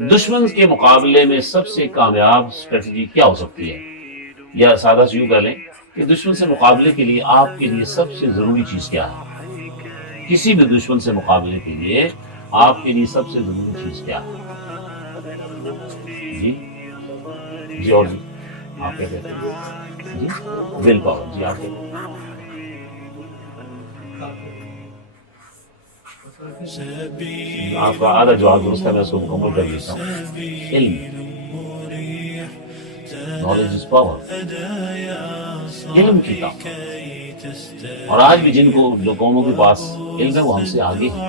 دشمن کے مقابلے میں سب سے کامیاب اسٹریٹجی کیا ہو سکتی ہے؟ یا سادہ سے یوں کر لیں کہ دشمن سے مقابلے کے لیے آپ کے لیے سب سے ضروری چیز کیا ہے؟ کسی بھی دشمن سے مقابلے کے لیے آپ کے لیے سب سے ضروری چیز کیا ہے؟ جی جی اور جی آپ کیا کہتے ہیں؟ جی ول پاور. جی آپ کہتے ہیں؟ آپ کا آدھا جواب درست ہے، میں اس کو مکمل کر لیتا ہوں. علم. Knowledge is power. علم کی طاقت. اور آج بھی جن کو لوگوں کے پاس علم ہے وہ ہم سے آگے ہیں.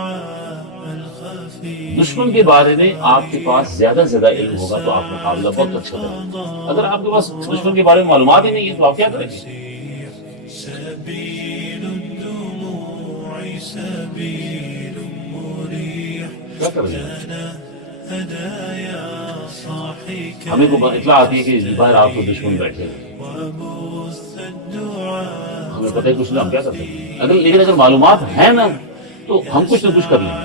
دشمن کے بارے میں آپ کے پاس زیادہ سے زیادہ علم ہوگا تو آپ مقابلہ بہت اچھا کریں گے. اگر آپ کے پاس دشمن کے بارے میں معلومات ہی نہیں ہے تو آپ کیا کریں گے؟ کیا کریں گے؟ ہمیں کو اطلاع آتی ہے کہ باہر آپ کو دشمن بیٹھے ہیں، ہمیں پتہ ہے کچھ نہ ہم کیا کر سکتے ہیں. لیکن اگر معلومات ہیں نا تو ہم کچھ نہ کچھ کر لیں گے.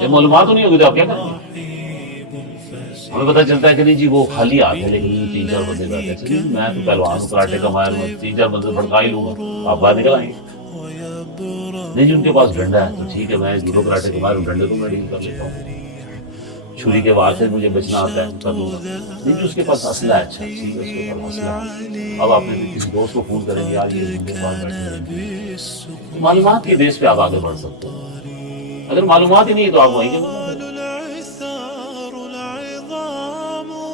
جب معلومات نہیں ہوگی تو آپ کیا کریں گے؟ ہمیں پتہ چلتا ہے کہ نہیں جی وہ خالی ہاتھ ہے لیکن 3-4 بندے بیٹھے ہیں. چلیے میں تو پہلوان ہوں، کراٹے کا ماہر ہوں، 3-4 بندے بھڑکا ہی لوں گا، آپ باہر نکل آئیں گے. نہیں جی ان کے پاس ڈنڈا ہے تو ٹھیک ہے، میں جوڈو کراٹے کا ماہر ہوں، ڈنڈے کو میں ڈیل کر لیتا ہوں. چھری کے وار سے مجھے بچنا آتا ہے کر لوں گا. نہیں جی اس کے پاس اسلحہ ہے، اچھا ٹھیک ہے اس کے پاس اسلحہ ہے. اب آپ نے کسی دوست کو فون کریں گے یار یہ بندے باہر بیٹھے ہیں. معلومات کے بیس پہ آپ آگے بڑھ سکتے ہیں. اگر معلومات ہی نہیں ہے تو آپ وہیں کے.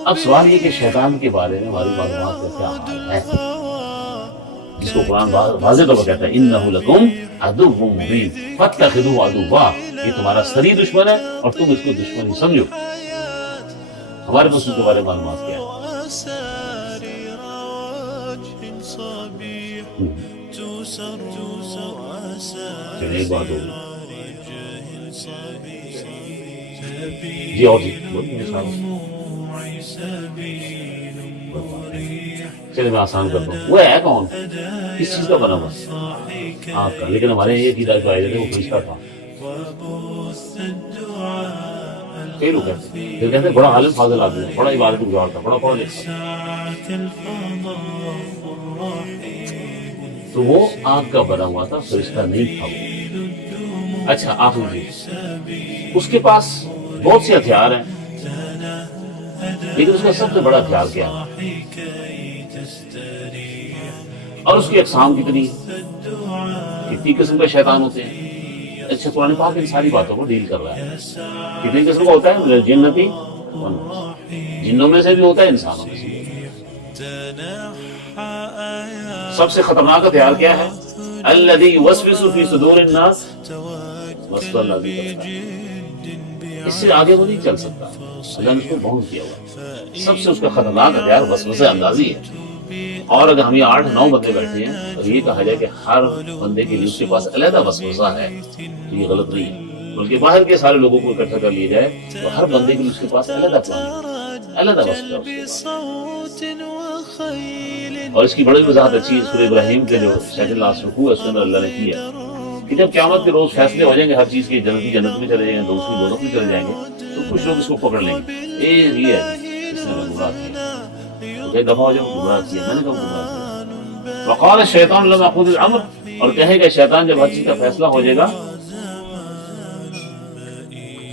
اب سوال یہ کہ شیطان کے بارے میں ہماری معلومات کا کیا حال ہے، جس کو قرآن واضح طور پر کہتا ہے انہ لکم عدو مبین فاتخذوہ عدوا، یہ تمہارا سری دشمن ہے اور تم اس کو دشمن ہی سمجھو. ہمارے مسلم کے بارے میں معلومات کیا ہے؟ چلیے ایک بات ہوگی. جی اور جی چلیے میں آسان کرتا ہوں. وہ ہے کون؟ کس چیز کا بنا ہوا؟ آپ کا. لیکن ہمارے یہ کی طرف آئے وہ فرشتہ تھا. کئی لوگ کہتے ہیں پھر کہتے ہیں بڑا عالم فاضل آدمی ہے، بڑا عبادت گزار تھا، بڑا پڑھا لکھا تھا. تو وہ آگ کا بنا ہوا تھا، فرشتہ نہیں تھا وہ. اچھا آخری چیز، اس کے پاس بہت سے ہتھیار ہیں لیکن اس کا سب سے بڑا ہتھیار کیا ہے اور اس کی اقسام کتنی ہے؟ کتنی قسم کے شیطان ہوتے ہیں؟ اچھا قرآن پاک ان ساری باتوں کو ڈیل کر رہا ہے. کتنی قسم کا ہوتا ہے؟ جنتی، جنوں میں سے بھی ہوتا ہے، انسانوں میں سے بھی ہوتا ہے. سب سے خطرناک ہتھیار کیا ہے؟ الذی یوسوس فی صدور الناس وسوسۃ الذی. اس سے آگے وہ نہیں چل سکتا، اللہ نے اس کو بہت کیا ہوا. سب سے اس کا خطرناک ہتھیار وسوسہ اندازی ہے. اور اگر ہم یہ 8-9 بندے بیٹھے ہیں اور یہ کہا جائے کہ ہر بندے کے لیے اس کے پاس علیحدہ وسوسہ ہے تو یہ غلط نہیں ہے. بلکہ باہر کے سارے لوگوں کو اکٹھا کر لیا جائے تو ہر بندے کے لیے اس کے پاس علیحدہ پلان، علیحدہ وسوسہ. اور اس کی بڑی وضاحت اچھی ہے سورہ ابراہیم کے جو سیکنڈ لاسٹ رکوع ہے اس کے اندر اللہ نے کی ہے کہ جب قیامت کے روز فیصلے ہو جائیں گے ہر چیز کے، جنتی جنت میں چلے جائیں گے، دوسری دوزخ میں چلے جائیں گے، تو کچھ لوگ اس کو پکڑ لیں گے. یہ ہے اس نے گمراہ کیا، تو دفعہ ہو جاؤ گمراہ کیا، میں نے کہا گمراہ کیا. وقال الشیطان لما قضی الامر، اور کہے گا شیطان جب ہر چیز کا فیصلہ ہو جائے گا.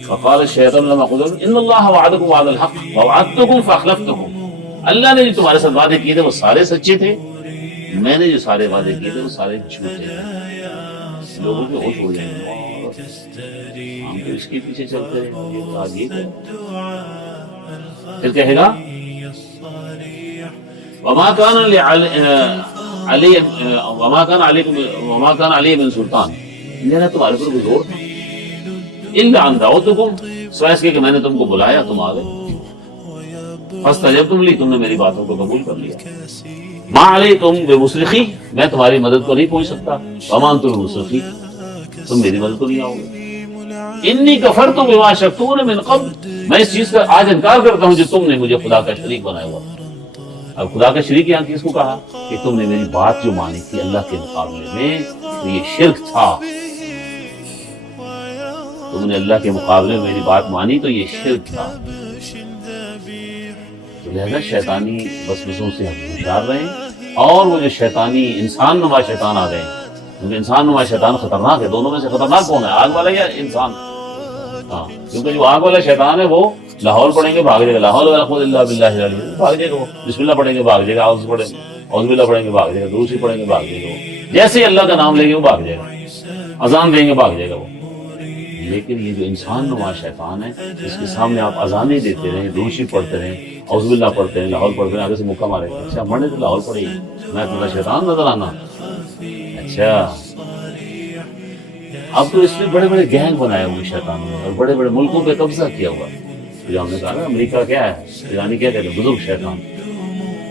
وقال الشیطان لما قضی الامر ان اللہ وعدکم وعد الحق ووعدتکم فاخلفتکم، اللہ نے جو تمہارے ساتھ وعدے کیے تھے وہ سارے سچے تھے، میں نے جو سارے وعدے کیے تھے وہ سارے جھوٹے تھے. لوگوں کے ہوش ہو جائیں گے، ہم تو اس کے پیچھے چلتے ہیں، آگے پھر کہے گا وما كان علی بن سلطان، میرا تمہارے پر کوئی زور تھا الا ان دعوتکم، سوائے اس کے کہ میں نے تم کو بلایا تم آ گئے. فاستجبتم لی، تم نے میری باتوں کو قبول کر لیا. ما علیکم بمصرخی، میں تمہاری مدد کو نہیں پہنچ سکتا. وما انتم بمصرخی، تم میری مدد کو نہیں آؤ گے. انی کفرت بما اشرکتمونی من قبل، میں اس چیز کا آج انکار کرتا ہوں جو تم نے مجھے خدا کا شریک بنایا ہوا. اب خدا کا شریک یہاں کس کو کہا کہ تم نے میری بات جو مانی تھی اللہ کے مقابلے میں یہ شرک تھا. تم نے اللہ کے مقابلے میں میری بات مانی تو یہ شرک تھا. تو لہذا شیطانی وسوسوں سے ہم ہوشیار رہیں، اور وہ جو شیطانی انسان نما شیطان آ گئے ہیں، کیونکہ انسان نما شیطان خطرناک ہے، دونوں میں سے خطرناک کون ہے، آگ والا یا انسان؟ ہاں، کیونکہ جو آگ والا شیطان ہے وہ لاہور پڑھیں گے بھاگ جائے گا، لاہور ولا قوت الا باللہ العلی، بھاگ جائے گا وہ، بسم اللہ پڑھیں گے بھاگ جائے گا، اعوذ باللہ پڑھیں گے بھاگ جائے گا، دوسری پڑھیں گے بھاگ جائے گا وہ، جیسے ہی اللہ کا نام لیں گے وہ بھاگ جائے گا، اذان دیں گے بھاگ جائے گا وہ۔ لیکن یہ جو انسان نما شیطان ہے، اس کے سامنے آپ اذانیں دیتے رہیں، دوشی پڑھتے رہیں، اعوذ باللہ پڑھتے رہیں، لاہور پڑھتے رہیں، آگے سے مکہ مارے گا، اچھا مرنے تو لاہور پڑھے گی، میں تمہارا شیطان نظر آنا؟ اچھا، اب تو اس میں بڑے بڑے گینگ بنائے ہوئے شیطانوں نے، اور بڑے بڑے ملکوں پہ قبضہ کیا ہوا، جو ہم نے کہا نا امریکہ کیا ہے، ایرانی کیا کہتے ہیں، بزرگ شیطان،